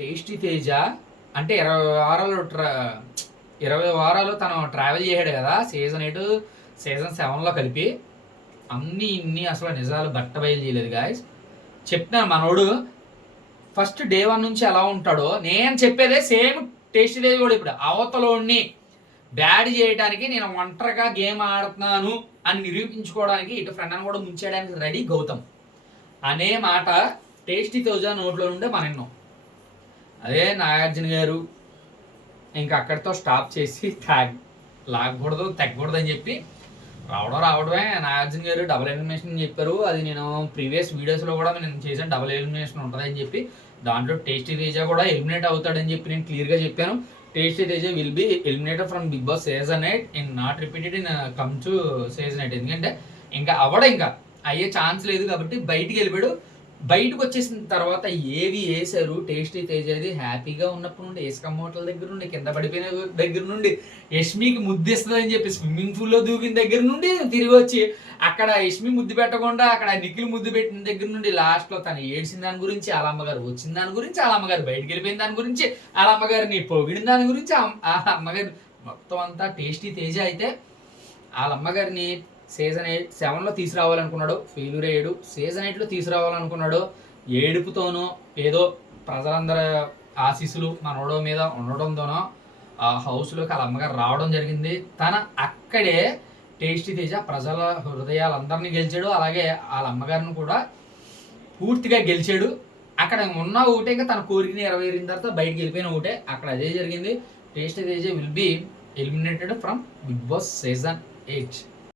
Tasty Teja. అంటే ఇరవై వారాలు ట్రా ఇరవై వారాలు తను ట్రావెల్ చేశాడు కదా సీజన్ ఎయిట్ సీజన్ సెవెన్లో కలిపి. అన్ని ఇన్ని అసలు నిజాలు బట్ట బయలు చేయలేదు గాయస్ చెప్తున్నాను మనోడు ఫస్ట్ డే వన్ నుంచి ఎలా ఉంటాడో నేను చెప్పేదే సేమ్ టేస్టీ తేజ కూడా ఇప్పుడు. అవతలోని బ్యాడ్ చేయడానికి నేను ఒంటరిగా గేమ్ ఆడుతున్నాను అని నిరూపించుకోవడానికి ఇటు ఫ్రెండ్ అని కూడా ముంచేయడానికి రెడీ గౌతమ్. అనే మాట టేస్టీ తోజా నోట్లో నుండే మనం విన్నాం అదే నాగార్జున గారు ఇంకా అక్కడితో స్టాప్ చేసి తాగ్ లాగకూడదు తగ్గకూడదు అని చెప్పి రావడం రావడమే. నాగార్జున గారు డబుల్ ఎలిమినేషన్ చెప్పారు. అది నేను ప్రీవియస్ వీడియోస్లో కూడా నేను చేశాను. డబుల్ ఎలిమినేషన్ ఉంటుందని చెప్పి. దాంట్లో టేస్టీ తేజ కూడా ఎలిమినేట్ అవుతాడని చెప్పి నేను క్లియర్గా చెప్పాను. Tasty Teja will be eliminated from Bigg Boss season eight in not repeated in come to season eight ఎందుకంటే ఇంకా అవడ ఇంకా. అయ్యే ఛాన్స్ లేదు కాబట్టి బయటికి వెళ్ళిపోయాడు. బయటకు వచ్చేసిన తర్వాత ఏవి వేసారు టేస్టీ తేజది హ్యాపీగా ఉన్నప్పటి నుండి ఇసుక హోటల్ దగ్గర నుండి కింద పడిపోయిన దగ్గర నుండి యష్మికి ముద్దిస్తుందని చెప్పి స్విమ్మింగ్ పూల్లో దూకిన దగ్గర నుండి తిరిగి వచ్చి అక్కడ యష్మి ముద్దు పెట్టకుండా అక్కడ నిఖిల్ ముద్దు పెట్టిన దగ్గర నుండి లాస్ట్లో తను ఏడ్చిన దాని గురించి వాళ్ళ అమ్మగారు వచ్చిన దాని గురించి వాళ్ళ అమ్మగారు బయటికి వెళ్ళిపోయిన దాని గురించి వాళ్ళ అమ్మగారిని పొగిడిన దాని గురించి ఆ- అమ్మగారి మొత్తం అంతా టేస్టీ తేజ అయితే వాళ్ళ అమ్మగారిని సీజన్ ఎయిట్ సెవెన్లో తీసుకురావాలనుకున్నాడు ఫెయిల్యూర్ అయ్యాడు. సీజన్ ఎయిట్లో తీసుకురావాలనుకున్నాడు ఏడుపుతోనో ఏదో ప్రజలందరి ఆశీస్సులు మనోడో మీద ఉండడంతోనో ఆ హౌస్లోకి వాళ్ళ అమ్మగారు రావడం జరిగింది. తన అక్కడే టేస్టీ తేజ ప్రజల హృదయాలందరినీ గెలిచాడు. అలాగే వాళ్ళ అమ్మగారిని కూడా పూర్తిగా గెలిచాడు. అక్కడ ఉన్న ఒకటే ఇంకా తన కోరిక నెరవేరిన తర్వాత బయటకు వెళ్ళిపోయిన ఒకటే అక్కడ అదే జరిగింది. Tasty Teja will be eliminated from Bigg Boss season eight.